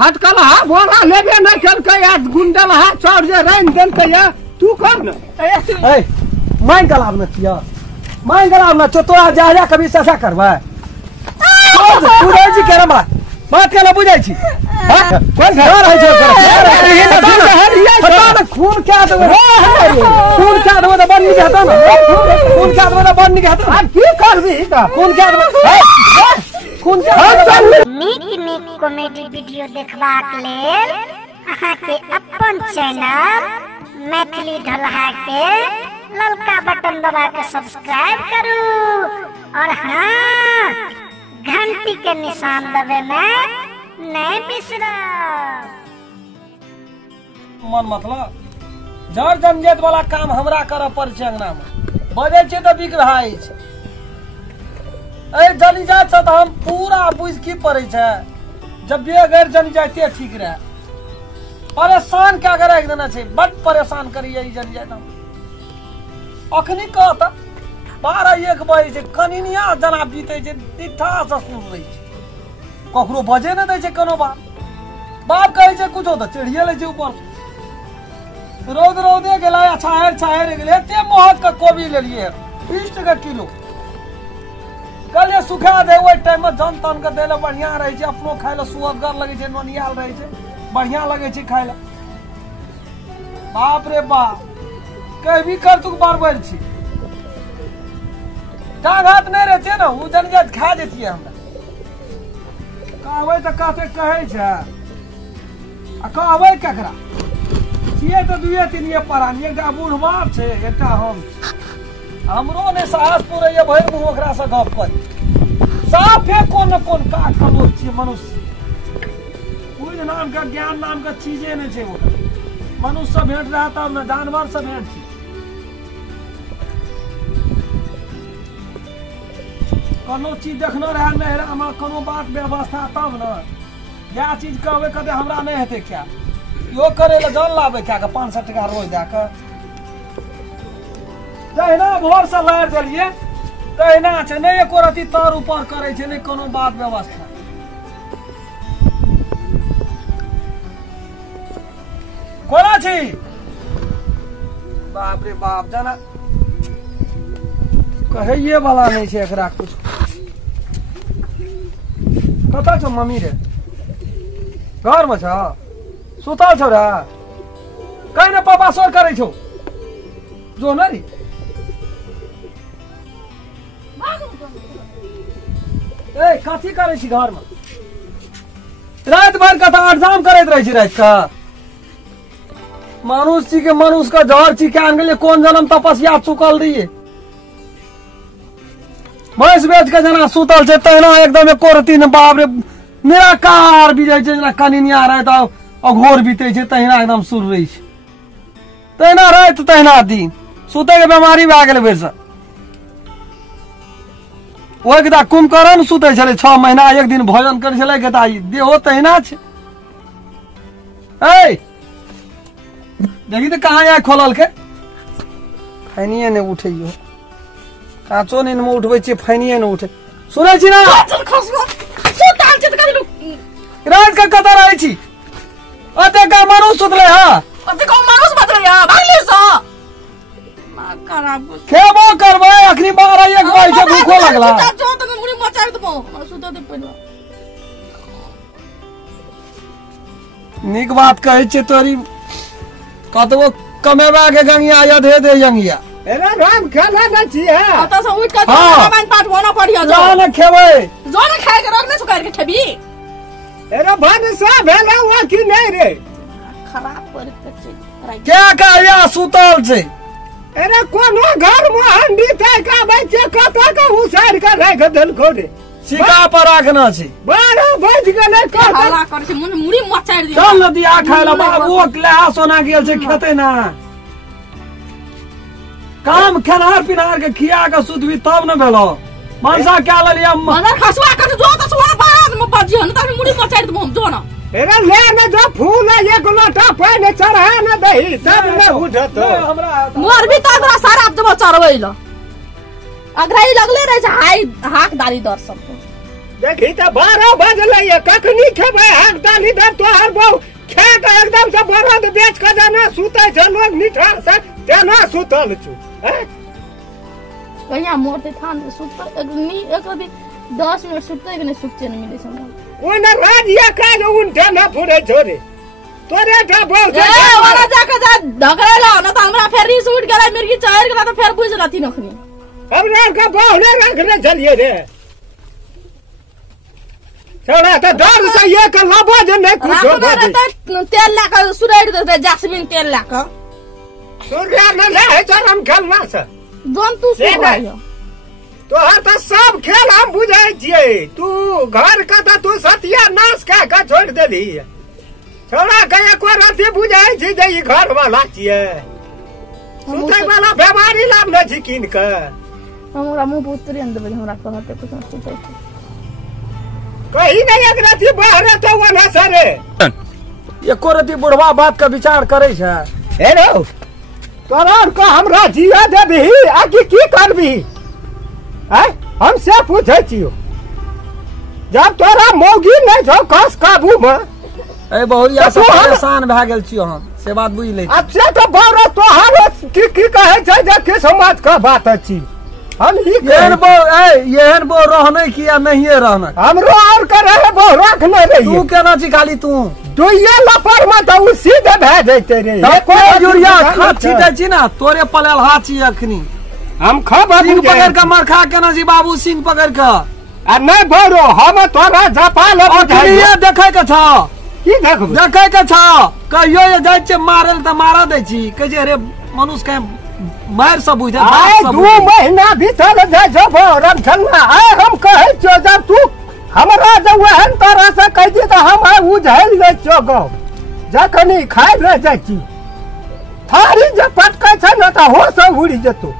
हटकल हा बोला लेबे नहीं करके यार गुंडल हा चढ़ जे रैन देल के या तू कर न ए माइन गलाब न किया माइन गलाब न तोरा जा कभी ससा करबा बुझै छी केना बात केना बुझै छी कोन घर है जो कर खून क्या दो खून क्या दो बन नहीं कहता ना खून क्या दो बन नहीं कहता आ की करबी त खून क्या दो खून क्या नीक कॉमेडी वीडियो देखबाक लेल अहाँ के अपन चैनल मैथिली ढलहा के ललका बटन दबा के सब्सक्राइब करू और हाँ घंटी के निशान दबाना नहीं बिसरो। मन मतलब जड़ जंजेत वाला काम हमरा कर पड़ छै अंगना में बजे छै त बिक रहा छै ए जली जात से त हम पूरा बुझ की पड़े छै जब भी अगर जली जाते ठीक रहे परेशान क्या करे एक देना छै बड़ परेशान करिए ई जली जात हम अखनी कहता 12-1 बजे छै कनिनिया जना बीते छै दिठा से सुन रही छै ककरो बजे न दै छै कोनो बाप कहे छै कुछो त चढ़िए ले छै ऊपर रौदे गेला छाहर गेले एते महक के कोबी लेलिए 20 टका किलो कहलिए सुखा दे ओइ टाइम में जन तन के देले बढ़िया रहे छै अपनो खाय ले सुअगर लगे छै नोनियाल रहे छै बढ़िया लगे छै खाय ले बाप रे बाप कहबी कर तू बार छी डांग हाथ नहीं रहते ना उ जनजात खा जेतिए हमरा कहबै त कहते कहै छै आ कहबै केकरा छिए त दुए तीनिए परानी एकटा बूढ़ बाप छै एकटा हम हमरो ने साहस पूरे ये भइर मुंह ओकरा से गप कर साफे कोन कोन काट के लोग छिए मनुष्य कोई नाम का ज्ञान नाम का चीजे नहीं छै वो मनुष्य से भेंट रहा तब न जानवर से भेंट छी कोनो चीज देखना रहा नहरा में कोनो बात व्यवस्था तब न या चीज कहबे कदे हमरा नहीं हेते क्या यो करे ले जल लाबे क्या के 500 टका रोज दे के तहिना भोर से लार देलिए तहिना छै नहीं एको रति तर ऊपर करे छै नहीं कोनो बात व्यवस्था कोना छी बाप रे बाप जाना कहैये वाला नहीं छै एकरा कुछ कता छौ मम्मी रे घर में छ सुतल छौ रे कहीं ना पापा सोर करे छौ जो ना रे ए कथी करे छी घर में रात भर का अठजाम करैत रहे छी रात का मनुष्य के मनुष्य का जहर छी के आन कौन जन्म तपस्या चुकल रहिए भैंस बेच के जना सुतल छै तहिना एकदम एको रति न बाप रे निराकार बीजे छै जना कनिनिया रात अघोर बीते छै तहिना एकदम सुर रही छै तहिना रात तहिना दिन सुते के बीमारी भए गेल बेर से ओइ के कुंभकर्ण सुते छले 6 महीना एक दिन भोजन करे छले के देहो तहिना छै ए देखी तो कहाँ आए खोलल के फैनिए ने उठैयो काचो नींद में उठबै छी फैनिए ने उठे सुनै छी ना रात का कता रहै छी अते का मनुष्य सुतले हा अते का मनुष्य बतले या भागले स मा खराब खेबो करबै अखनी 12-1 बजे से भूखो लगला जो त मुड़ी मचाइ दबो सुत दे पहिला नीक बात कहै छै तोरी कतबो कमेबा के गंगिया या दे दे जंगिया एना राम खाना न छिए अता से उठ के रामायण पाठ होना पड़िया जो न खेबै जो न खाए के रख न सुकार के ठेबी एरा भान सा भेला हुआ कि नहीं रे खराब परित छै क्या का या सुतल छै एरा कोनो घर में हंडी थे का बच्चे कता का उसार के रख देल खोरे सिका पर राखना छै 12 बज गेलै हल्ला कर छै मुड़ी मचाइ दियो चल न दिया खाइला बाबू लेहा सोना गेल छै खेते ना काम खनार पिनार के खिया के सुतबी तब न भेलो मनसा क्या ललिया मदर खसवा कर जो त सोना बाद में बजियो न त मुड़ी मचाइ दबो हम जो न एरा ले न जो फूल एक लोटा पानी चढ़ा न दही तब न उठत हमरा मोर भी त तोरा सारा जब चढ़बै ल अग्राई लगले रहे छै हाक दारी दर सब देखी तो 12 बजले कखनी खेबे हकदाली दर तोहर बहु खे के एकदम से बरद बेच के जाना सुते छ लोग निठार से तेना सुतल छु कहिया मोटे थान सुत एक दिन 10 मिनट सुतते कि नहीं सुते नहीं मिले हमरा ओने राजिया काज उनटे न फुरे छोरे तोरे ठा बहु ए वाला जाके जा ढकरेला न त हमरा फेर री सूट गेला मिर्गी चढ़ गेला त फेर बुझ लथी नखनी हमरा का बहुले रखने चलिए रे छोड़ा तो डर से ये के लबो जे नहीं कुछ हो दे तेल ला के सुराइड दे जास्मिन तेल ला के सूर्य न ले है हम खेलना से दोन तू सुराइयो तो हर तो सब खेल हम बुझाई छिए तू घर का तो तू सतिया नाश का छोड़ देली छोड़ा के एक राती बुझाई छी जे ई घर वाला छिए सुतै वाला बीमारी लाभ न छी किन के हमरा मुंह पुतरी न देबे हमरा कहते कुछ न सुतै कहीं नहीं एक राती बाहर तो वना सरे एको रति बुढ़वा बात का विचार करे छे हे रो तोरा को हमरा जिया देबी आगे की करबी है हम से पूछै छियो जब तोरा मौगी नहीं छौ कस काबू में ए बहुरिया से परेशान भ गेल छियो हम से बात बुझ ले अब से तो बारो तोहार की कहे छै जे के समाज का बात अछि हम ही येहन बो रहने की या नहीं रहना हमरो और करे है बो रखने रही तू केना छी खाली तू दुइया लपर में तो उ सीधे भे जैते रे कोई यूरिया खाद छीटे छी ना तोरे पलेल हाथ छी अखनी हम खबर सिंह पकड़ के मरखा केना छी बाबू सिंह पकड़ के आ नहीं बोरो हम तोरा जपाल ये देखे के छ की देखबे देखे के छ कहियो ये जाय छै मारल त मारा दे छी कह जे रे मनुष्य के मार सब बुझे आए 2 महीना भीतर जाय जब रमछलना आए हम कहे छो जब तू हमरा जब एहन तरह से कह दी तो हम उझल ले चोगो जखनी खाइ ले जाय छी थारी जे पटकै छ न त हो से उड़ी जतो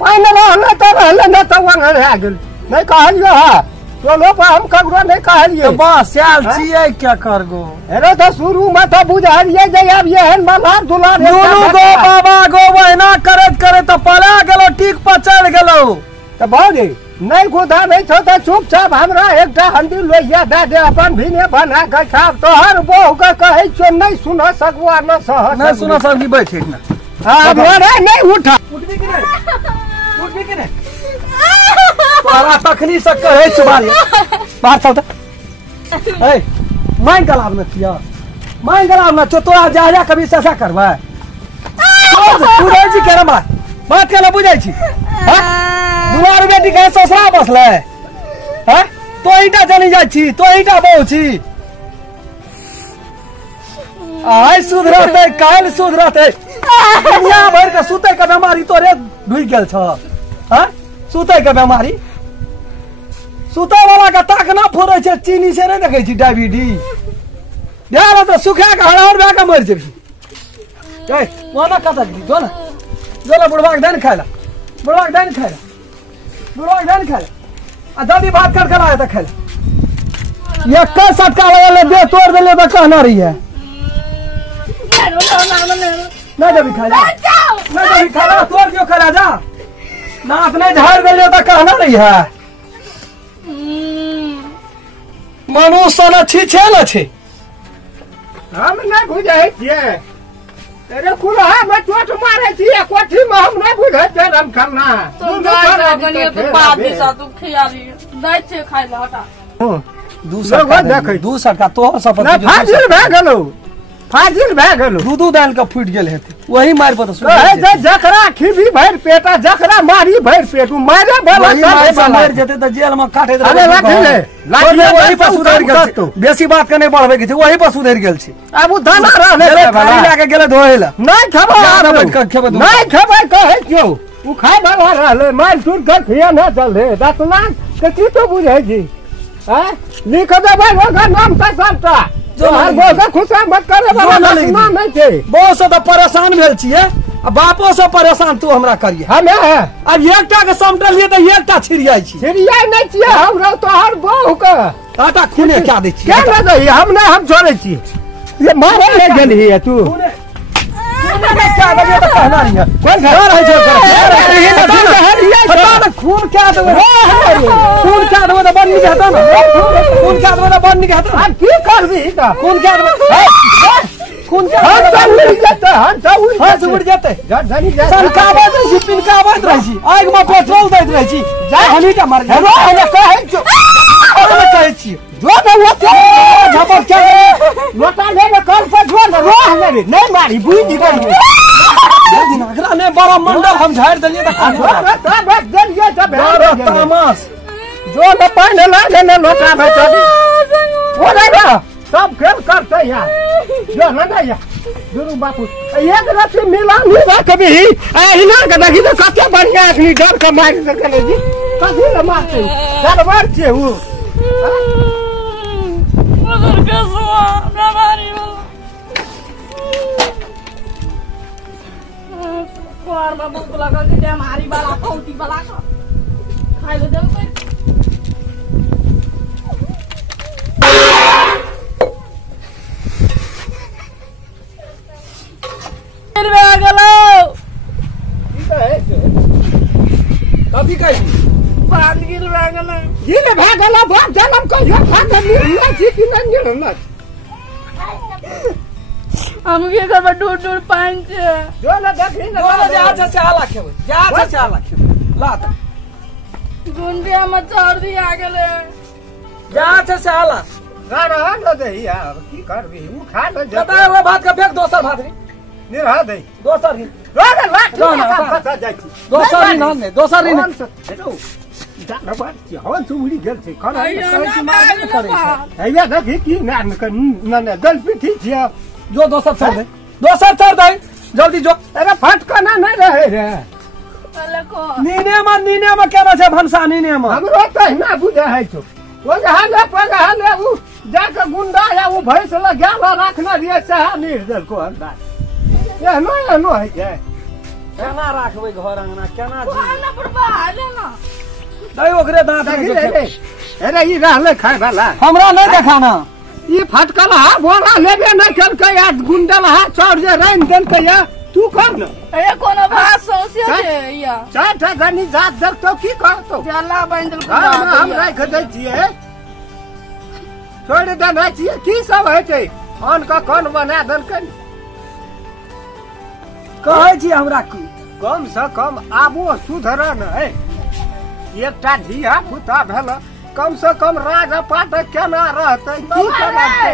पानी रहले त रहले न त वंग आ गेल नहीं कहलियो हा चलो पर हम ककरो नहीं कहलियो बस चाल छिए क्या करगो अरे तो शुरू में तो बुझालिए जे अब एहन मल्हार दुलार नुनु गो बाबा गो बहना करत करत तो पला गेलो टीक पर चढ़ गेलो तो बाजी नहीं गुदा नहीं छो तो चुपचाप हमरा एकटा हंडी लोइया दे दे अपन भीने बना के खाब तोहर बहू के कहे छो नहीं सुन सकवा न सह नहीं सुन सब की बैठ ना हां मोरे नहीं उठा उठबी कि नहीं उठबी कि नहीं तोरा तखनी से कहे छ बारी बाहर चल त ए मां गलाब न किया मां गलाब न तो तोरा जा जा कभी ससा करबा तू रे जी केरा बात केला बुझाई छी हां दुआर बेटी के ससुरा बसले हैं तो ईटा चली जाय छी तो ईटा बहु छी आय सुधरते काल सुधरते दुनिया भर के सुते के बीमारी तोरे ढुई गेल छ हैं सुते के बीमारी सुते वाला का ताक ना फोड़े छे चीनी से नहीं देखे छी डायबिटीज यार तो सुखा के हड़ार भे के मर जेबी ए वाला कता दी जो ना बुढ़वा के देन खाइला बुढ़वा के देन खाइला बुढ़वा के देन खाइला आ दादी बात कर लाए त खाइला ये का सटका वाला दे तोड़ देले त कहना रही है ना जब खाइला ना जब खाइला तोड़ दियो खाइला जा नाक नहीं झाड़ देले त कहना रही है मनुष्य न छी छे न छी हम नहीं बुझाई छिए तेरे कुलहा में चोट मारे छिए कोठी में हम नहीं बुझाई छे हम करना तो गाय गनियो तो बाप भी सा तू खियाली दै छे खाइ ल हटा दूसर का तोहर सब फाजिल भे गेलो फाजिल भे गेलो दूधू दाल का फूट गेल हेते वही मार पर कहे जे जकरा खिबी भर पेटा जकरा मारी भर पेट मारे वाला मार जेते त जेल में काटे अरे लाठी ले वही पर सुधर गेल छै बेसी बात के नहीं बढ़बे के छै वही पर सुधर गेल छै अब उ दाना रहले खाली लाके गेले धोएला नहीं खबा नहीं खबा कहे क्यों उ खाय वाला रहले मार टूट के खिया न चले दतला के की तो बुझै छी हैं लिख दे भाई ओकर नाम का सबटा जो हर बहुत खुशा मत करे वाला नाम नहीं छै बहुत से तो परेशान भेल छिए आ बापो से परेशान तू हमरा करिए हमें अब एकटा के समटल लिए त एकटा छिरियाई छी छिरियाई नहीं छिए हमरा तो हर बहु के आटा खूने क्या दे छी क्या न दई हम नहीं हम छोड़े छी ये मारे ले गेली है तू खूने क्या देलिए तो कहना नहीं है कौन क्या रहे छे खून क्या देबे खून क्या देबे तो बन नहीं कहता ना खून क्या देबे तो बन नहीं कहता आ की करबी त खून क्या देबे खून क्या हम सब उड़ जाते हम सब उड़ जाते धनी जा सनकावत रही छी पिनकावत रही छी आग में पेट्रोल दैत रही छी जा हनी का मर जा हम कहै छ अरे कहै छी जो न होते झपक क्या लोटा ले कल पर जोर रोह नहीं मारी बुझ गई अगला ने बड़ा मंडल हम झाड़ दिलिए तो तमाश जो न पानी लागे न लोटा बेचा वो नहीं सब खेल करते यार जो न या गुरु बापू एक रात मिला नहीं रहा कभी हिना के देखी तो कते बढ़िया आदमी डर के मार सकले जी कथी ल मारते जानवर छे वो मगर कसवा ना मारी कोर बाबू को लगा के दे मारी वाला कौती वाला का खाइ ले देब कोई रे गलो अभी कहीं 5 किलो गलो ये ले भागला भाग जन्म को यो भाग नहीं जी कि नहीं ना हम के घर में दूर दूर पांच जो न देखी न जा से आला खेब जा से आला खेब ला त गुंडिया में चढ़ दिया गेले जा से आला गाना न दे यार की करबी उ खा न जे बताए हुए भात का फेंक दोसर भात नहीं निरहा दे दोसर ही रोने लाख ना, ना ना, फसा जाई छी दोसर ही नाम नहीं दोसर ही नहीं हेलो जाना बात छी हवन सुमड़ी गेल छै खाना अइया करे ना छी मार करे ले हैया देखी की ना न दल पिठी छी जो दोसर छोड़ दे दोसर छोड़ दे जल्दी जो अरे फटका ना नहीं रहे रे पहले को नीने में केना छै भनसा नीने में हमरो त ना बुझा है छो वो हाले पगहाले उ जाके गुंडा या उ भैंस लगाला रखना रिए चाह निर्दल को अंदाज ये नो है जे केना राखबै घर अंगना केना जी ना पड़बा ले ना दई ओकरे दांत में देखी जो रे खेब। अरे ई रहले खाय वाला हमरा नहीं देखाना ई फटकल हा बोला लेबे नहीं करके या गुंडल हा चढ़ जे रैन देल के या तू कर न ए कोनो बात सोसिया छे या चार टा गनी जात देख तो की करतो जाला बंदल को हम राख दै छिए छोड़ दे नहीं छिए की सब है छै अन का कौन बना देल के कहै छी हमरा की कम से कम आबो सुधरन है एकटा धिया पुता भेल कम से कम राज पाट केना रहते की करते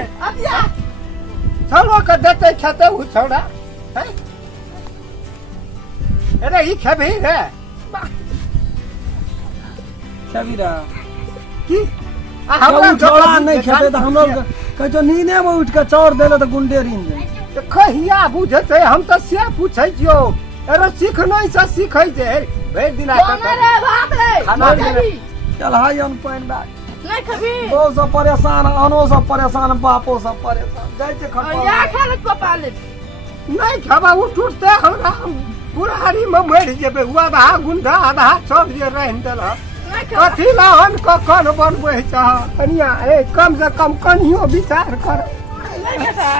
चलो के देते खेते उ छौड़ा हैं? अरे ई खेबी रे छबीरा की आ हमरा छोड़ा जोड़ा नहीं खेते तो हम लोग कह जो नीने में उठ के चौर देले तो गुंडे रीन दे कहिया बुझते हम तो से पूछै छियो अरे सीख नहीं से सीखै छै भेज दिना रे बाप रे खाना खबी चल हाय अन पाइन बात नहीं खबी वो सब परेशान अनो सब परेशान बापो सब परेशान जाय छे खटवा या खाले को पाले नहीं खाबा उ टूटते हमरा बुढ़ारी में मर जेबे हुआ आधा गुंडा आधा सब जे रहन देल नहीं खबी कथी ला हन कखन बनबै चाह कनिया ए कम से कम कनियो विचार कर नहीं खबा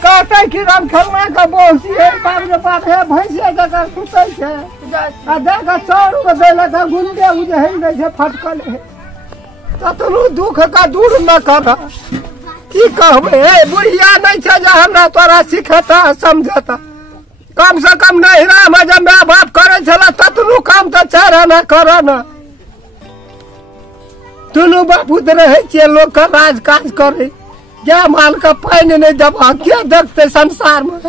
कहते कि राम खेलना का बोसी है बाप रे बाप है भैंसिया जगह सुतै छै आ देखा चाउर को देला था गुंडे उ जे हेल छै फटकल है ततनु दुख का दूर न कर की कहबे ए बुढ़िया नहीं छै जे हमरा तोरा सिखता समझता कम से कम नहिरा में जब माय बाप करे छला ततनु काम तो चारा न कर न दुनू बापू रहे छियै लोग का राज काज करे क्या माल का पानी नहीं दबा क्या देखते संसार में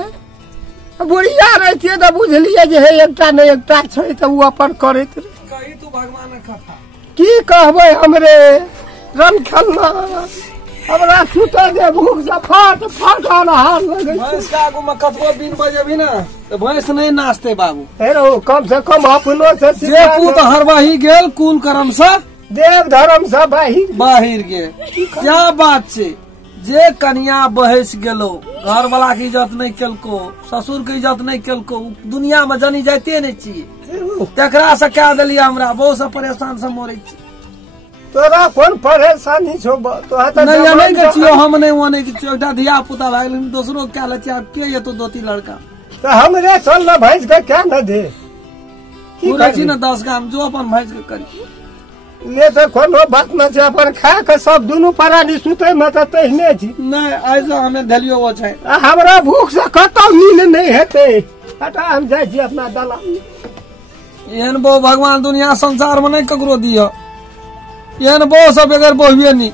बुढ़िया रहे छियै तो बुझलिए जे हे एकटा नहीं एकटा छै तो उ अपन करैत रहे कही तू भगवान कथा की कहबै हमरे रम खेलना हमरा सुते दे भूख से फट हाल लगे भैंस का आगू में कतबो बिन बजेबी ना तो भैंस नहीं नाचते बाबू हेरो कम से कम अपनो से जे पूत हरवाही गेल कुल कर्म से देव धर्म से बाहिर गेल क्या बात छै जे कन्या बहस गेलो घर वाला के इज्जत नहीं केलको ससुर के इज्जत नहीं केलको दुनिया में जनी जाते नहीं चाहिए तेकरा से कह दिलिए हमरा बहुत से परेशान से मोरे छी तोरा कोन परेशानी छौ तोहा त नहीं नहीं के छियो हम नहीं वो नहीं के छियो एकटा धिया पुता भाग दोसरो के ले छी अब के ये तो दोती लड़का तो हमरे चल ना भैंस के क्या न दे की बोले छी करबी? ना 10 काम जो अपन भैंस के करी ले तो कोनो बात न छै, अपन खा के सब दुनू प्राणी सुते में तो तहने छी। नहीं ऐसा हमें धलियो वो छै आ हमरा भूख से कतौ नींद नहीं हेते। हटा हम जाय छी अपना दलान। एहन बो भगवान दुनिया संसार में नहीं ककरो दियो, एहन बो सब अगर बोहिए नहीं।